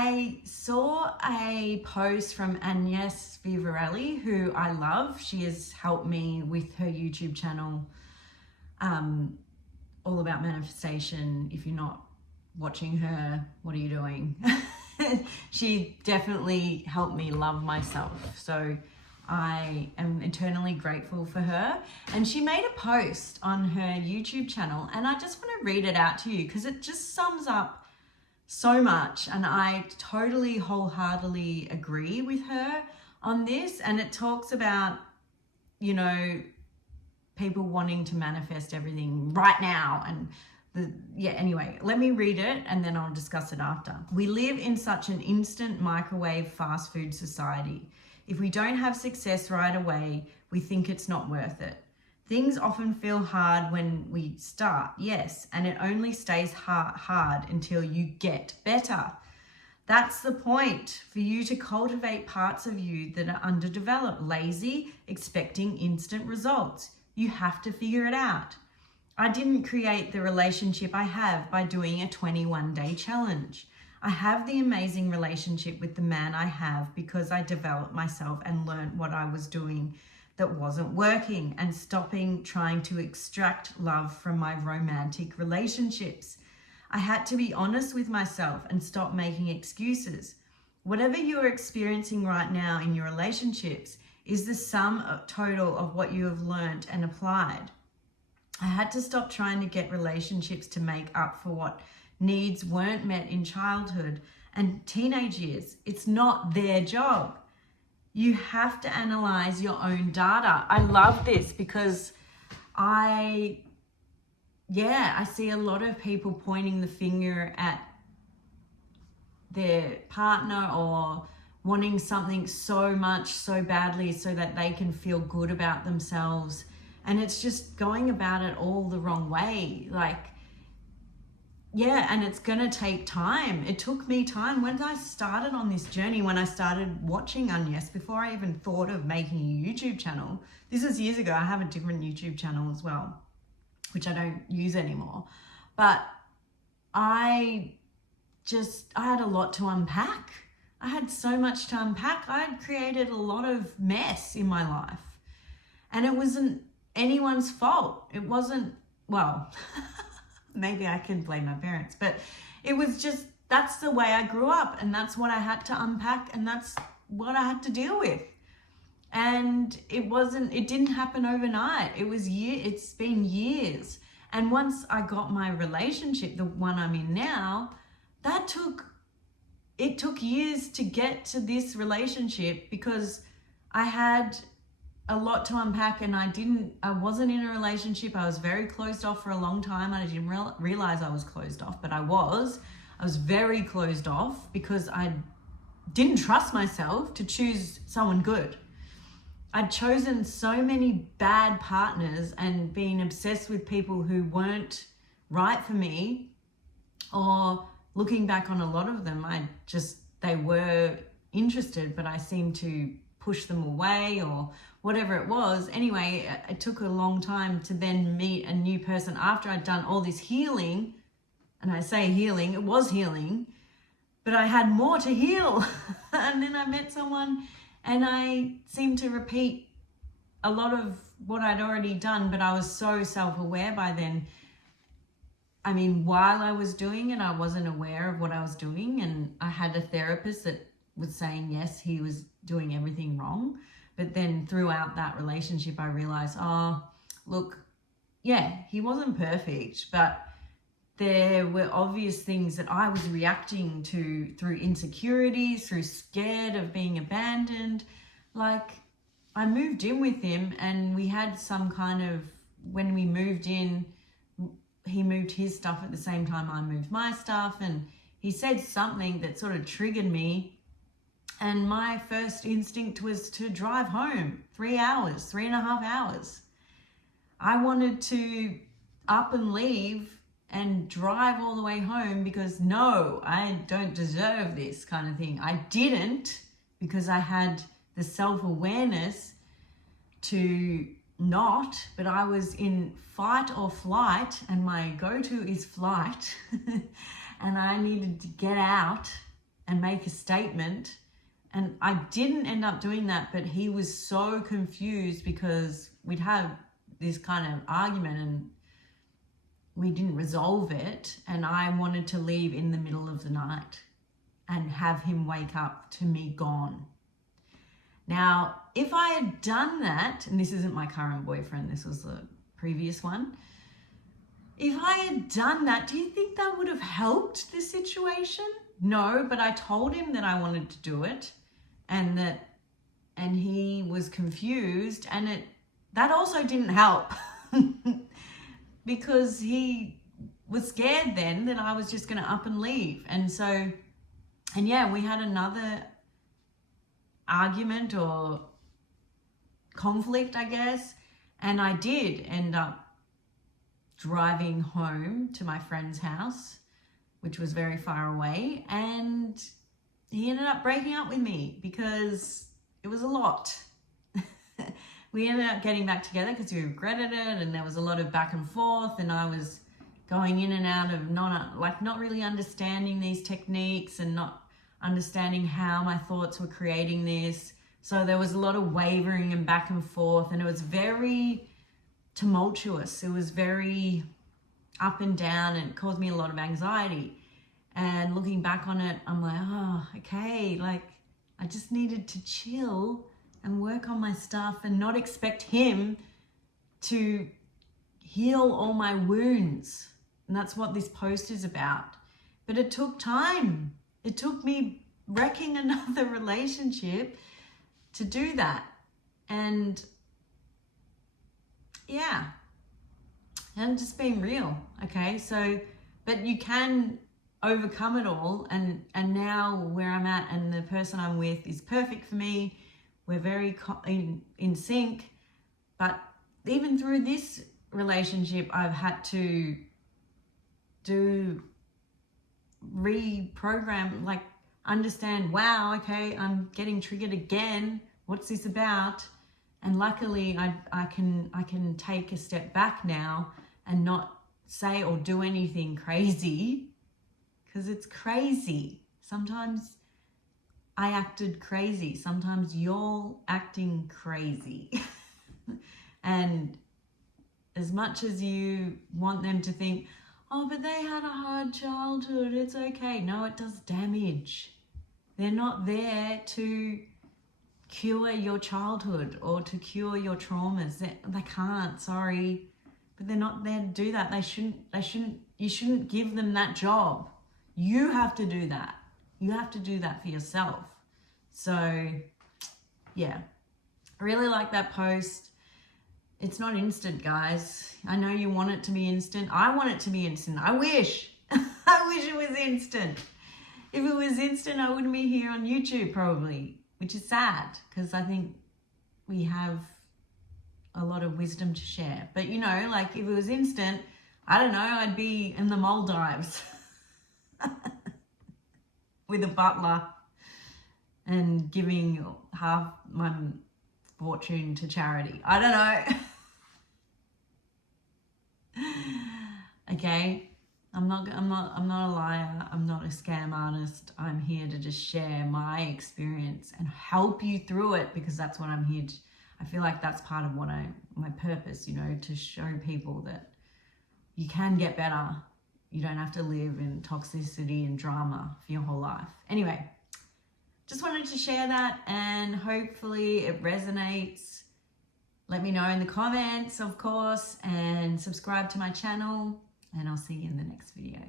I saw a post from Agnes Vivarelli, who I love. She has helped me with her YouTube channel, all about manifestation. If you're not watching her, what are you doing? She definitely helped me love myself. So I am eternally grateful for her. And she made a post on her YouTube channel, and I just want to read it out to you because it just sums up so much. And I totally wholeheartedly agree with her on this. And it talks about, you know, people wanting to manifest everything right now. And anyway, let me read it and then I'll discuss it after. We live in such an instant microwave fast food society. If we don't have success right away, we think it's not worth it. Things often feel hard when we start, yes, and it only stays hard until you get better. That's the point, for you to cultivate parts of you that are underdeveloped, lazy, expecting instant results. You have to figure it out. I didn't create the relationship I have by doing a 21-day challenge. I have the amazing relationship with the man I have because I developed myself and learned what I was doing that wasn't working and stopping trying to extract love from my romantic relationships. I had to be honest with myself and stop making excuses. Whatever you're experiencing right now in your relationships is the sum total of what you have learned and applied. I had to stop trying to get relationships to make up for what needs weren't met in childhood and teenage years. It's not their job. You have to analyze your own data. I love this because I see a lot of people pointing the finger at their partner or wanting something so much, so badly so that they can feel good about themselves. And it's just going about it all the wrong way. And it's going to take time. It took me time. When I started on this journey, when I started watching Agnes, before I even thought of making a YouTube channel, this is years ago. I have a different YouTube channel as well, which I don't use anymore. But I had a lot to unpack. I had so much to unpack. I had created a lot of mess in my life. And it wasn't anyone's fault. It wasn't, well, maybe I can blame my parents, but it was just, that's the way I grew up and that's what I had to unpack and that's what I had to deal with. And it didn't happen overnight. It's been years. And once I got my relationship, the one I'm in now, it took years to get to this relationship because I had a lot to unpack and I wasn't in a relationship. I was very closed off for a long time. I didn't realize I was closed off, but I was very closed off because I didn't trust myself to choose someone good. I'd chosen so many bad partners and been obsessed with people who weren't right for me, or looking back on a lot of them, they were interested, but I seemed to push them away or whatever it was. Anyway, it took a long time to then meet a new person after I'd done all this healing. And I say healing, it was healing, but I had more to heal. And then I met someone and I seemed to repeat a lot of what I'd already done, but I was so self-aware by then. I mean, while I was doing it, I wasn't aware of what I was doing. And I had a therapist that was saying, yes, he was doing everything wrong. But then throughout that relationship, I realized, he wasn't perfect, but there were obvious things that I was reacting to through insecurities, through scared of being abandoned. Like, I moved in with him and we had some kind of, when we moved in, he moved his stuff at the same time I moved my stuff, and he said something that sort of triggered me. And my first instinct was to drive home 3.5 hours. I wanted to up and leave and drive all the way home because no, I don't deserve this kind of thing. I didn't, because I had the self-awareness to not, but I was in fight or flight, and my go-to is flight. And I needed to get out and make a statement. And I didn't end up doing that, but he was so confused because we'd had this kind of argument and we didn't resolve it. And I wanted to leave in the middle of the night and have him wake up to me gone. Now, if I had done that, and this isn't my current boyfriend, this was the previous one. If I had done that, do you think that would have helped the situation? No, but I told him that I wanted to do it and he was confused, and that also didn't help because he was scared then that I was just going to up and leave. And yeah, we had another argument or conflict, I guess, and I did end up driving home to my friend's house, which was very far away, and he ended up breaking up with me because it was a lot. We ended up getting back together because we regretted it, and there was a lot of back and forth, and I was going in and out of not really understanding these techniques and not understanding how my thoughts were creating this. So there was a lot of wavering and back and forth, and it was very tumultuous. It was very up and down, and it caused me a lot of anxiety. And looking back on it, I'm like, oh, okay, like I just needed to chill and work on my stuff and not expect him to heal all my wounds. And that's what this post is about. But it took time. It took me wrecking another relationship to do that. And yeah, and just being real. Okay, so, but you can overcome it all, and now where I'm at and the person I'm with is perfect for me. We're very in sync. But even through this relationship, I've had to reprogram, like understand, wow, okay, I'm getting triggered again. What's this about? And luckily I can take a step back now and not say or do anything crazy, because it's crazy. Sometimes I acted crazy. Sometimes you're acting crazy. And as much as you want them to think, oh, but they had a hard childhood, it's okay. No, it does damage. They're not there to cure your childhood or to cure your traumas. They can't, sorry. But they're not there to do that. You shouldn't give them that job. You have to do that. You have to do that for yourself. So, yeah. I really like that post. It's not instant, guys. I know you want it to be instant. I want it to be instant. I wish. I wish it was instant. If it was instant, I wouldn't be here on YouTube probably, which is sad because I think we have a lot of wisdom to share. But you know, like if it was instant, I don't know, I'd be in the Maldives with a butler and giving half my fortune to charity. I don't know. Okay, I'm not a liar. I'm not a scam artist. I'm here to just share my experience and help you through it, because that's what I'm here to. I feel like that's part of what my purpose, you know, to show people that you can get better. You don't have to live in toxicity and drama for your whole life. Anyway, just wanted to share that, and hopefully it resonates. Let me know in the comments, of course, and subscribe to my channel, and I'll see you in the next video.